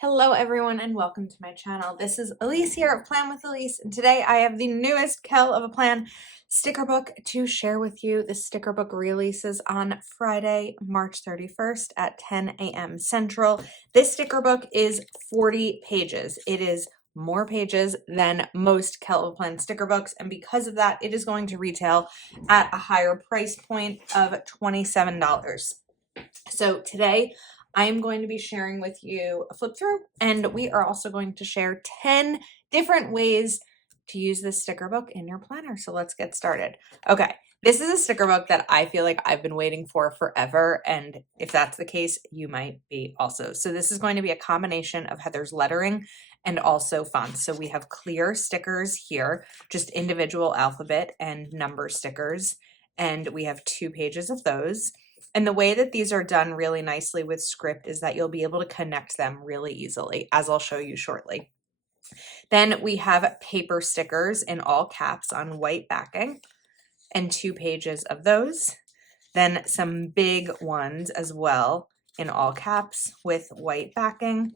Hello everyone and welcome to my channel. This is Elise here of Plan with Elise, and today I have the newest Kell of a Plan sticker book to share with you. The sticker book releases on Friday, March 31st at 10 a.m. Central. This sticker book is 40 pages. It is more pages than most Kell of a Plan sticker books, and because of that, it is going to retail at a higher price point of $27. So today I'm going to be sharing with you a flip through, and we are also going to share 10 different ways to use this sticker book in your planner. So let's get started. Okay, this is a sticker book that I feel like I've been waiting for forever, and if that's the case, you might be also. So this is going to be a combination of Heather's lettering and also fonts. So we have clear stickers here, just individual alphabet and number stickers, and we have 2 pages of those. And the way that these are done really nicely with script is that you'll be able to connect them really easily, as I'll show you shortly. Then we have paper stickers in all caps on white backing and 2 pages of those. Then some big ones as well in all caps with white backing.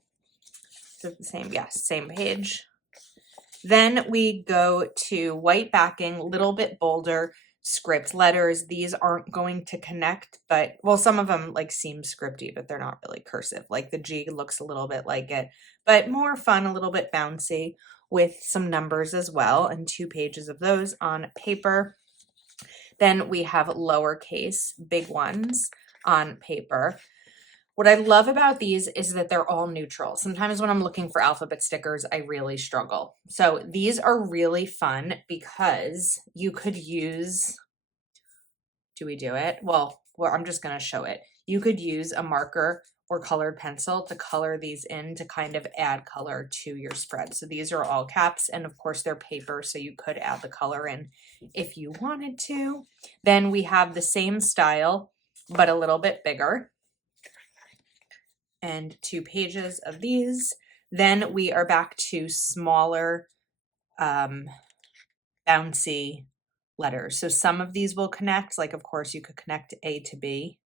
So the same, yes, same page. Then we go to white backing, little bit bolder script letters. These aren't going to connect, but well, some of them like seem scripty, but they're not really cursive. Like the G looks a little bit like it, but more fun, a little bit bouncy with some numbers as well, and 2 pages of those on paper. Then we have lowercase, big ones on paper. What I love about these is that they're all neutral. Sometimes when I'm looking for alphabet stickers, I really struggle. So these are really fun because you could use, do we do it? Well, I'm just going to show it. You could use a marker or colored pencil to color these in to kind of add color to your spread. So these are all caps, and of course they're paper, so you could add the color in if you wanted to. Then we have the same style, but a little bit bigger, and 2 pages of these. Then we are back to smaller bouncy letters. So some of these will connect, like of course you could connect A to B,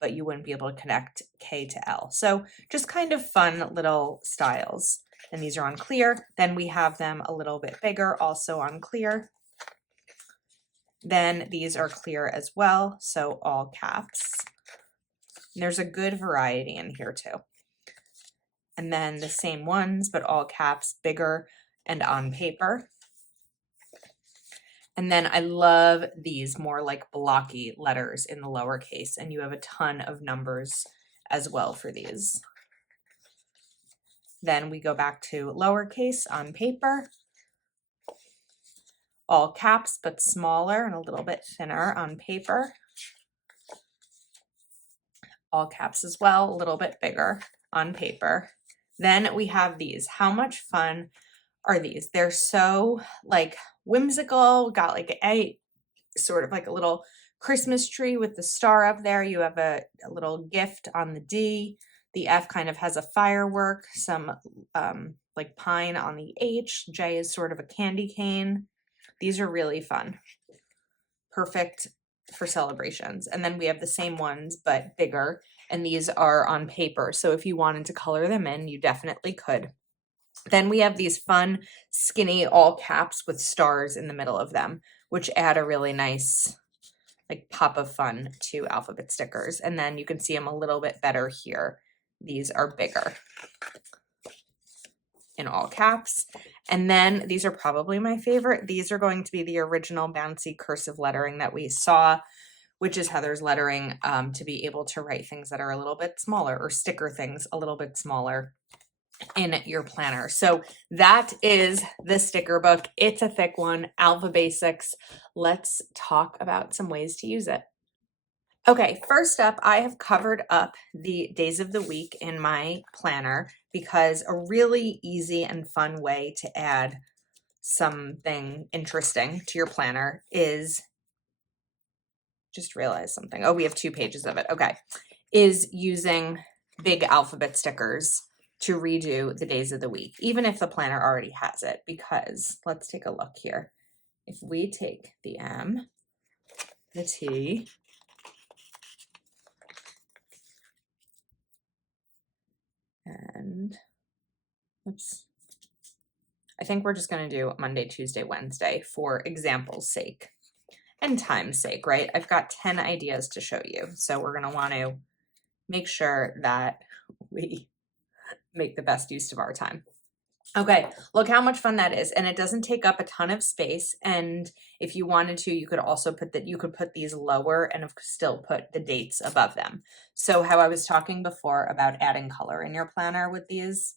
but you wouldn't be able to connect K to L. So just kind of fun little styles. And these are on clear. Then we have them a little bit bigger, also on clear. Then these are clear as well, so all caps. And there's a good variety in here too. And then the same ones, but all caps, bigger and on paper. And then I love these more like blocky letters in the lowercase, and you have a ton of numbers as well for these. Then we go back to lowercase on paper, all caps, but smaller and a little bit thinner on paper. All caps as well, a little bit bigger on paper. Then we have these. How much fun are these? They're so like whimsical. We got like a sort of like a little Christmas tree with the star up there. You have a little gift on the D. The F kind of has a firework, some like pine on the H. J is sort of a candy cane. These are really fun. Perfect for celebrations. And then we have the same ones, but bigger. And these are on paper. So if you wanted to color them in, you definitely could. Then we have these fun, skinny, all caps with stars in the middle of them, which add a really nice like pop of fun to alphabet stickers. And then you can see them a little bit better here. These are bigger in all caps. And then these are probably my favorite. These are going to be the original bouncy cursive lettering that we saw, which is Heather's lettering, to be able to write things that are a little bit smaller, or sticker things a little bit smaller in your planner. So that is the sticker book. It's a thick one, Alpha Basics. Let's talk about some ways to use it. Okay, first up, I have covered up the days of the week in my planner because a really easy and fun way to add something interesting to your planner is, just realized something. Oh, we have 2 pages of it. Okay, is using big alphabet stickers to redo the days of the week, even if the planner already has it, because let's take a look here. If we take the M, the T, and Oops. I think we're just going to do Monday, Tuesday, Wednesday for example's sake and time's sake, right? I've got 10 ideas to show you. So we're going to want to make sure that we make the best use of our time. Okay, look how much fun that is. And it doesn't take up a ton of space. And if you wanted to, you could also put that, you could put these lower and still put the dates above them. So how I was talking before about adding color in your planner with these,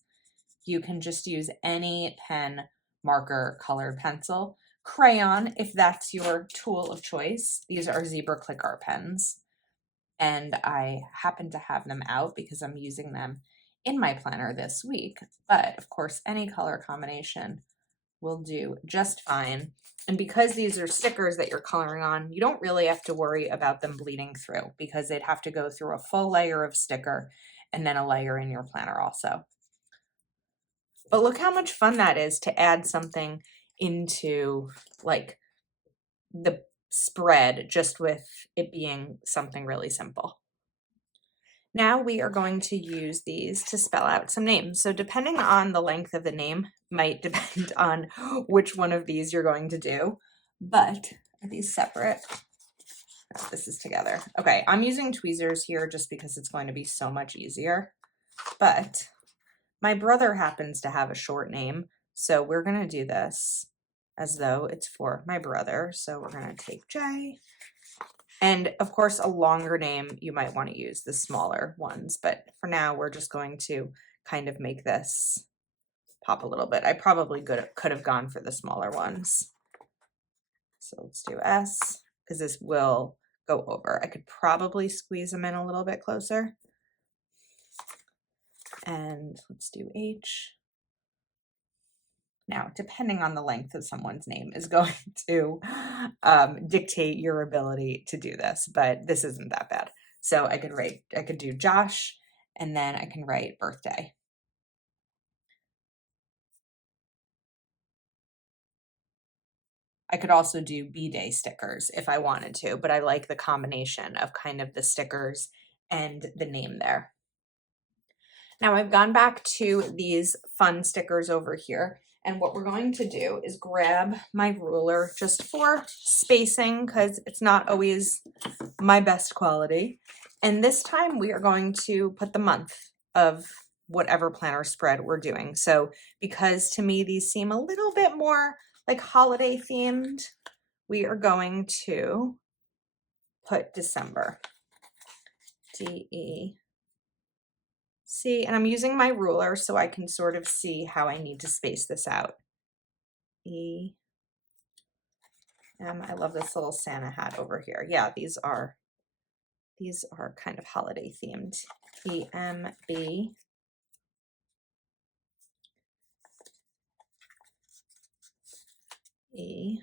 you can just use any pen, marker, colored pencil, crayon, if that's your tool of choice. These are zebra click art pens. And I happen to have them out because I'm using them in my planner this week. But of course, any color combination will do just fine. And because these are stickers that you're coloring on, you don't really have to worry about them bleeding through because they'd have to go through a full layer of sticker and then a layer in your planner also. But look how much fun that is to add something into like the spread just with it being something really simple. Now we are going to use these to spell out some names. So depending on the length of the name might depend on which one of these you're going to do, but are these separate? No, this is together. Okay, I'm using tweezers here just because it's going to be so much easier, but my brother happens to have a short name, so we're going to do this as though it's for my brother. So we're going to take J. And of course, a longer name, you might want to use the smaller ones. But for now, we're just going to kind of make this pop a little bit. I probably could have gone for the smaller ones. So let's do S, because this will go over. I could probably squeeze them in a little bit closer. And let's do H. Now, depending on the length of someone's name is going to dictate your ability to do this, but this isn't that bad. So I could do Josh, and then I can write birthday. I could also do B-Day stickers if I wanted to, but I like the combination of kind of the stickers and the name there. Now I've gone back to these fun stickers over here. And what we're going to do is grab my ruler just for spacing because it's not always my best quality. And this time we are going to put the month of whatever planner spread we're doing. So because to me these seem a little bit more like holiday themed, we are going to put December. D-E. See, and I'm using my ruler so I can sort of see how I need to space this out. E. I love this little Santa hat over here. Yeah, these are kind of holiday themed. E-M-B. E.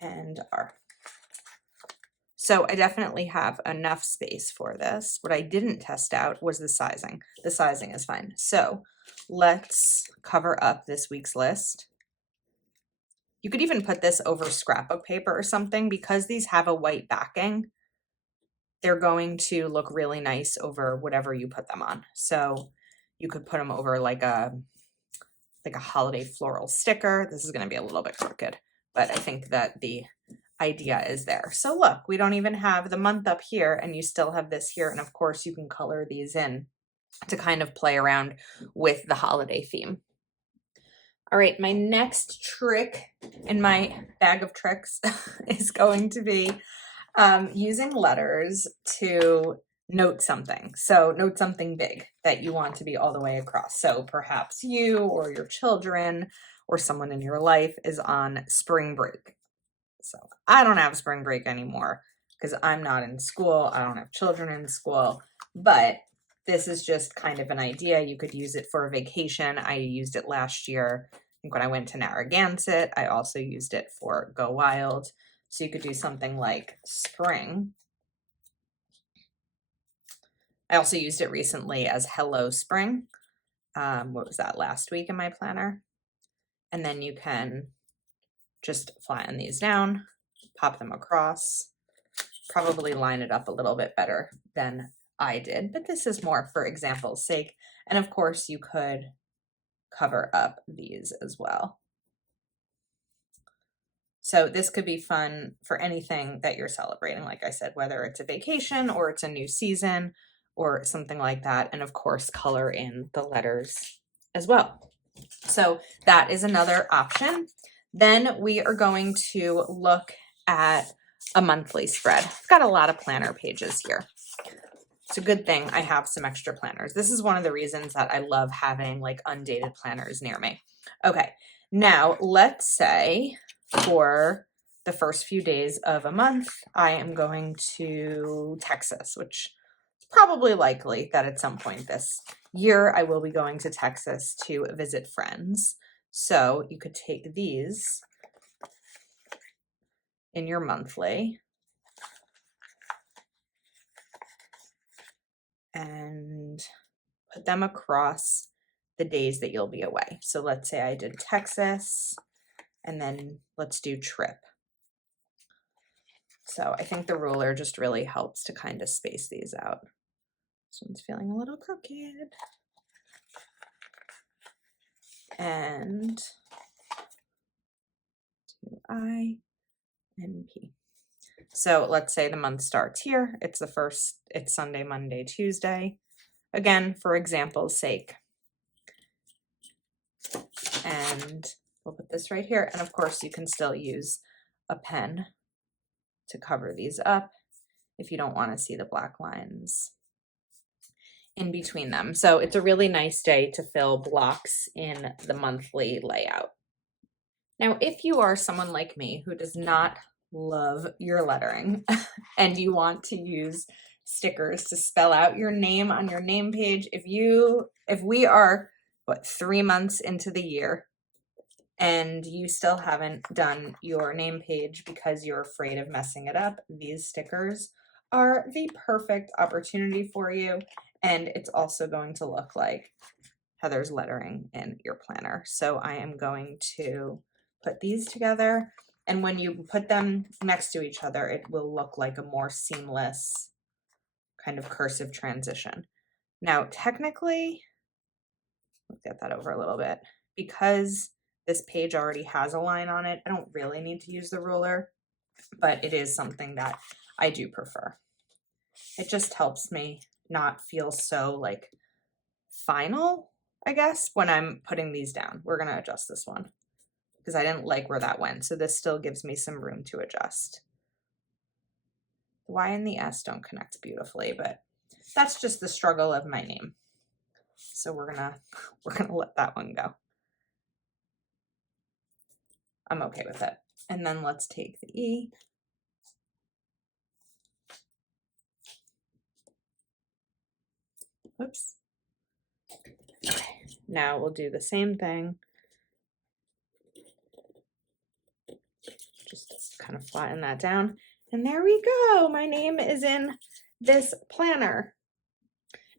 And R. So I definitely have enough space for this. What I didn't test out was the sizing. The sizing is fine. So let's cover up this week's list. You could even put this over scrapbook paper or something because these have a white backing. They're going to look really nice over whatever you put them on. So you could put them over like a holiday floral sticker. This is going to be a little bit crooked, but I think that the idea is there. So look, we don't even have the month up here and you still have this here. And of course you can color these in to kind of play around with the holiday theme. All right, my next trick in my bag of tricks is going to be using letters to note something. So note something big that you want to be all the way across. So perhaps you or your children or someone in your life is on spring break. So I don't have spring break anymore because I'm not in school. I don't have children in school, but this is just kind of an idea. You could use it for a vacation. I used it last year. I think when I went to Narragansett, I also used it for Go Wild. So you could do something like spring. I also used it recently as Hello Spring. What was that, last week in my planner? And then you can just flatten these down, pop them across, probably line it up a little bit better than I did, but this is more for example's sake. And of course you could cover up these as well. So this could be fun for anything that you're celebrating, like I said, whether it's a vacation or it's a new season or something like that. And of course, color in the letters as well. So that is another option. Then we are going to look at a monthly spread. I've got a lot of planner pages here. It's a good thing I have some extra planners. This is one of the reasons that I love having like undated planners near me. Okay, now let's say for the first few days of a month, I am going to Texas, which is probably likely that at some point this year I will be going to Texas to visit friends. So you could take these in your monthly and put them across the days that you'll be away. So let's say I did Texas, and then let's do trip. So I think the ruler just really helps to kind of space these out. This one's feeling a little crooked. And do I and P. So let's say the month starts here. It's it's Sunday, Monday, Tuesday. Again, for example's sake. And we'll put this right here. And of course, you can still use a pen to cover these up if you don't want to see the black lines in between them. So it's a really nice day to fill blocks in the monthly layout. Now, if you are someone like me who does not love your lettering and you want to use stickers to spell out your name on your name page, if we are 3 months into the year and you still haven't done your name page because you're afraid of messing it up, these stickers are the perfect opportunity for you. And it's also going to look like Heather's lettering in your planner. So I am going to put these together. And when you put them next to each other, it will look like a more seamless kind of cursive transition. Now, technically, let's get that over a little bit. Because this page already has a line on it, I don't really need to use the ruler, but it is something that I do prefer. It just helps me not feel so like final, I guess, when I'm putting these down. We're going to adjust this one because I didn't like where that went. So this still gives me some room to adjust. The Y and the S don't connect beautifully, but that's just the struggle of my name. So we're gonna let that one go. I'm okay with it. And then let's take the E. Oops. Okay. Now we'll do the same thing. Just kind of flatten that down. And there we go. My name is in this planner.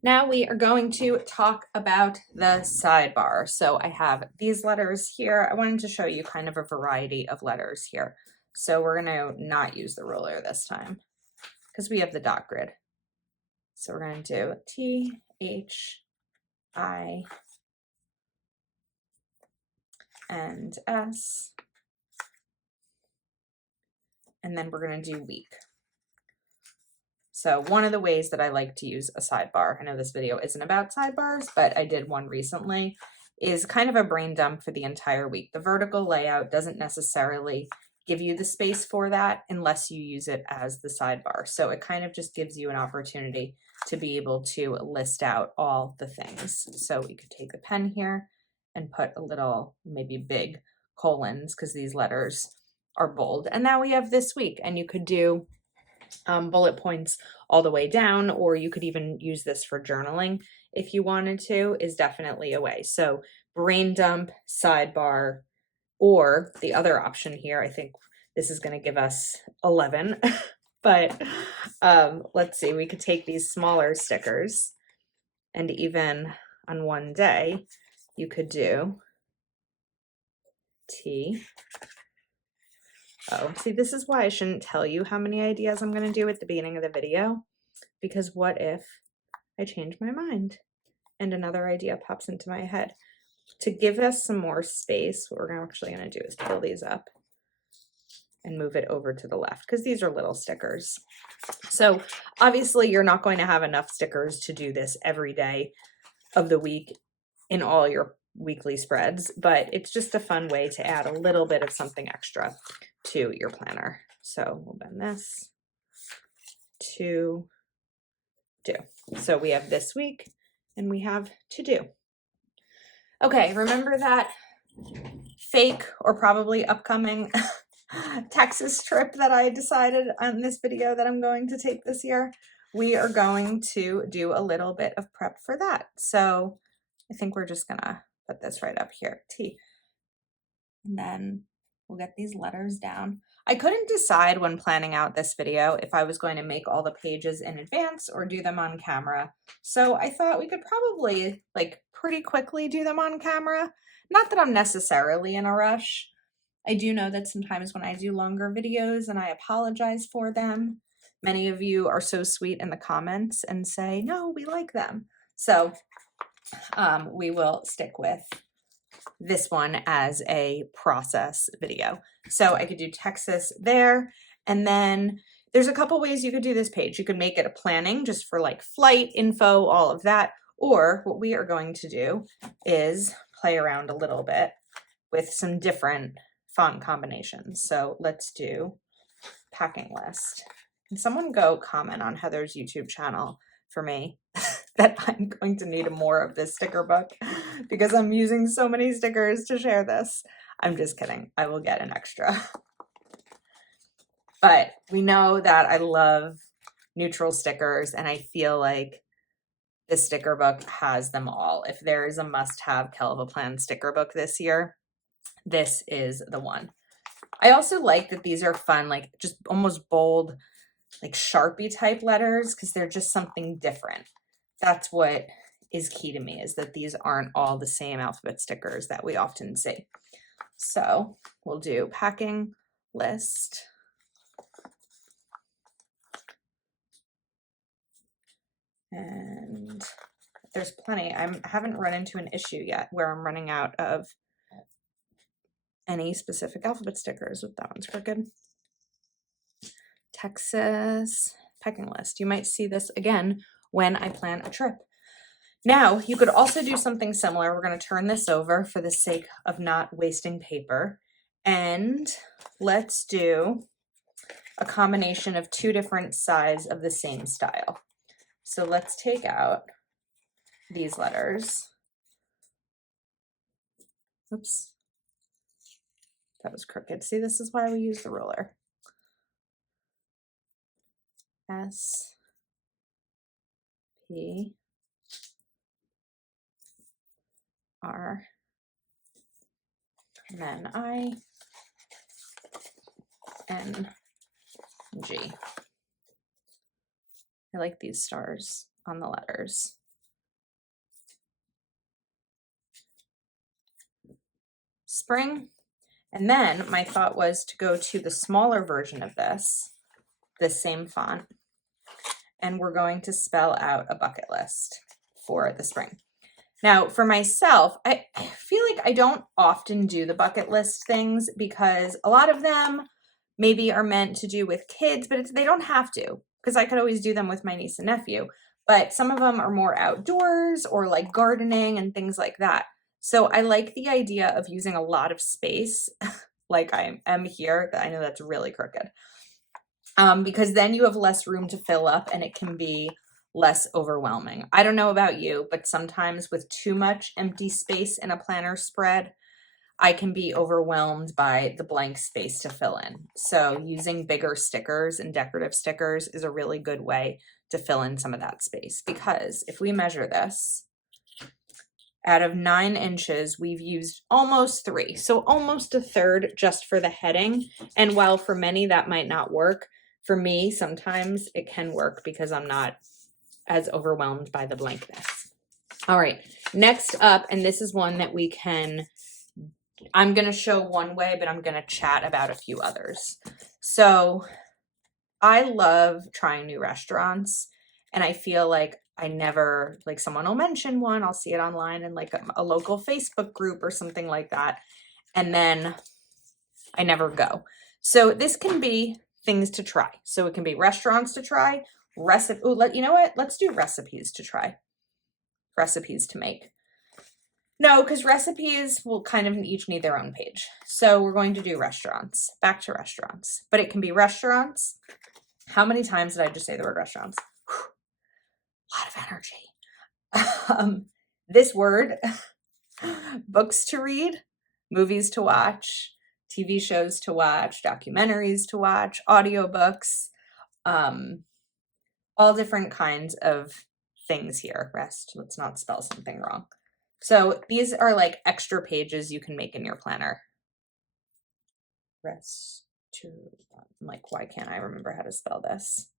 Now we are going to talk about the sidebar. So I have these letters here. I wanted to show you kind of a variety of letters here. So we're going to not use the ruler this time because we have the dot grid. So we're going to do T, H, I, and S. And then we're going to do week. So one of the ways that I like to use a sidebar, I know this video isn't about sidebars, but I did one recently, is kind of a brain dump for the entire week. The vertical layout doesn't necessarily give you the space for that unless you use it as the sidebar. So it kind of just gives you an opportunity to be able to list out all the things. So we could take the pen here and put a little, maybe big colons, because these letters are bold. And now we have this week, and you could do bullet points all the way down, or you could even use this for journaling if you wanted to, is definitely a way. So brain dump, sidebar, or the other option here, I think this is going to give us 11, but let's see, we could take these smaller stickers, and even on one day, you could do T. Oh, see, this is why I shouldn't tell you how many ideas I'm going to do at the beginning of the video, because what if I change my mind and another idea pops into my head. To give us some more space, what we're actually going to do is peel these up and move it over to the left because these are little stickers. So obviously you're not going to have enough stickers to do this every day of the week in all your weekly spreads, but it's just a fun way to add a little bit of something extra to your planner. So we'll bend this to do. So we have this week and we have to do. Okay, remember that fake or probably upcoming Texas trip that I decided on this video that I'm going to take this year? We are going to do a little bit of prep for that. So I think we're just gonna put this right up here, T. And then we'll get these letters down. I couldn't decide when planning out this video if I was going to make all the pages in advance or do them on camera. So I thought we could probably like pretty quickly do them on camera. Not that I'm necessarily in a rush. I do know that sometimes when I do longer videos, and I apologize for them, many of you are so sweet in the comments and say, no, we like them. So we will stick with this one as a process video. So I could do Texas there. And then there's a couple ways you could do this page. You could make it a planning just for like flight info, all of that. Or what we are going to do is play around a little bit with some different font combinations. So let's do packing list. Can someone go comment on Heather's YouTube channel for me that I'm going to need more of this sticker book because I'm using so many stickers to share this. I'm just kidding. I will get an extra. But we know that I love neutral stickers and I feel like this sticker book has them all. If there is a must-have Kel of a Plan sticker book this year, this is the one. I also like that these are fun, like just almost bold, like Sharpie type letters because they're just something different. That's what is key to me, is that these aren't all the same alphabet stickers that we often see. So we'll do packing list. And there's plenty. I haven't run into an issue yet where I'm running out of any specific alphabet stickers. With that one's crooked. Texas packing list. You might see this again when I plan a trip. Now, you could also do something similar. We're going to turn this over for the sake of not wasting paper. And let's do a combination of two different sides of the same style. So let's take out these letters. Oops. That was crooked. See, this is why we use the ruler. S, P, R, and then I, N, G. I like these stars on the letters. Spring. And then my thought was to go to the smaller version of this same font, and we're going to spell out a bucket list for the spring. Now, for myself, I feel like I don't often do the bucket list things because a lot of them maybe are meant to do with kids, but they don't have to, because I could always do them with my niece and nephew. But some of them are more outdoors or like gardening and things like that. So I like the idea of using a lot of space like I am here. I know that's really crooked. Because then you have less room to fill up and it can be less overwhelming. I don't know about you, but sometimes with too much empty space in a planner spread, I can be overwhelmed by the blank space to fill in. So using bigger stickers and decorative stickers is a really good way to fill in some of that space, because if we measure this, out of 9 inches, we've used almost 3. So almost a third just for the heading. And while for many that might not work, for me, sometimes it can work because I'm not as overwhelmed by the blankness. All right, next up, and this is one that we can, I'm going to show one way, but I'm going to chat about a few others. So I love trying new restaurants. And I feel like I never, like someone will mention one, I'll see it online in like a local Facebook group or something like that. And then I never go. So this can be things to try. So it can be restaurants to try, you know what? Let's do recipes to try. Recipes to make. No, because recipes will kind of each need their own page. So we're going to do restaurants. Back to restaurants. But it can be restaurants. How many times did I just say the word restaurants? Whew. A lot of energy. This word, books to read, movies to watch, TV shows to watch, documentaries to watch, audiobooks, all different kinds of things here. Let's not spell something wrong. So these are like extra pages you can make in your planner. Like, why can't I remember how to spell this?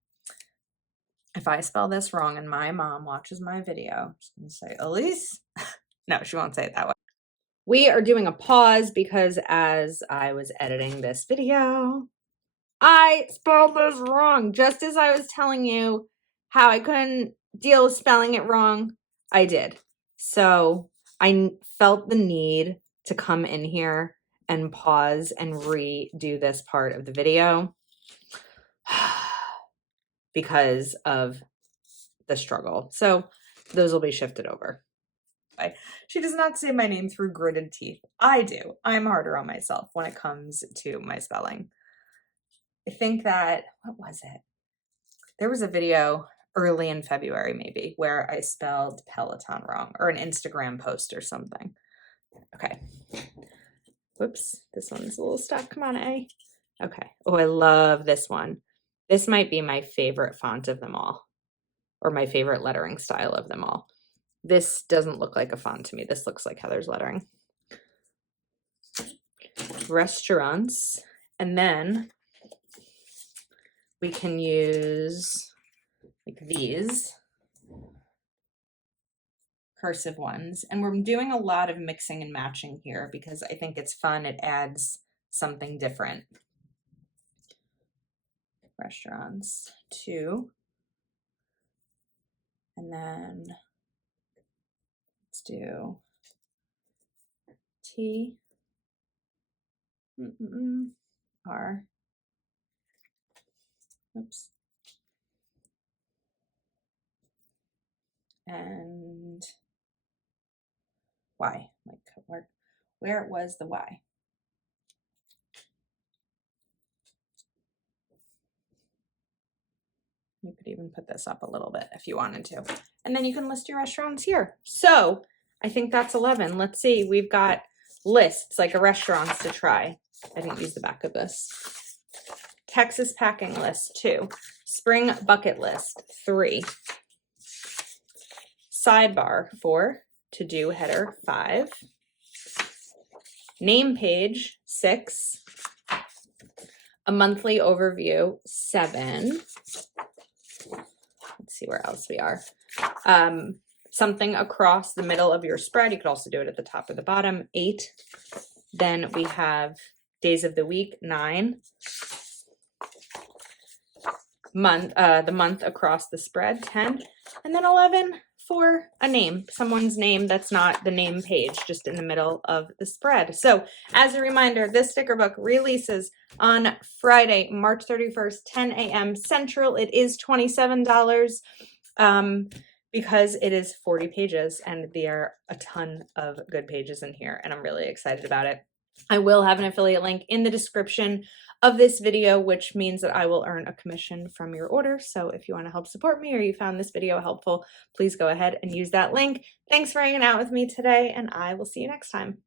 If I spell this wrong and my mom watches my video, I'm just going to say, Elise. No, she won't say it that way. We are doing a pause because as I was editing this video, I spelled this wrong. Just as I was telling you how I couldn't deal with spelling it wrong, I did. So I felt the need to come in here and pause and redo this part of the video because of the struggle. So those will be shifted over. She does not say my name through gritted teeth. I do. I'm harder on myself when it comes to my spelling. I think that, what was it? There was a video early in February maybe where I spelled Peloton wrong, or an Instagram post or something. Okay. Whoops, this one's a little stuck. Come on, A. Okay. Oh, I love this one. This might be my favorite font of them all, or my favorite lettering style of them all. This doesn't look like a font to me. This looks like Heather's lettering. Restaurants. And then we can use like these cursive ones. And we're doing a lot of mixing and matching here because I think it's fun. It adds something different. Restaurants, 2. And then let's do T, R, oops, and Y, like where was the Y? You could even put this up a little bit if you wanted to. And then you can list your restaurants here. So I think that's 11. Let's see, we've got lists, like a restaurants to try. I didn't use the back of this. Texas packing list, 2. Spring bucket list, 3. Sidebar, 4. To-do header, 5. Name page, 6. A monthly overview, 7. Let's see where else we are. Something across the middle of your spread. You could also do it at the top or the bottom, 8. Then we have days of the week, 9. The month across the spread, 10. And then 11 for a name, someone's name that's not the name page, just in the middle of the spread. So as a reminder, this sticker book releases on Friday, March 31st, 10 a.m. Central. It is $27 because it is 40 pages and there are a ton of good pages in here and I'm really excited about it. I will have an affiliate link in the description of this video, which means that I will earn a commission from your order. So if you want to help support me or you found this video helpful, please go ahead and use that link. Thanks for hanging out with me today, and I will see you next time.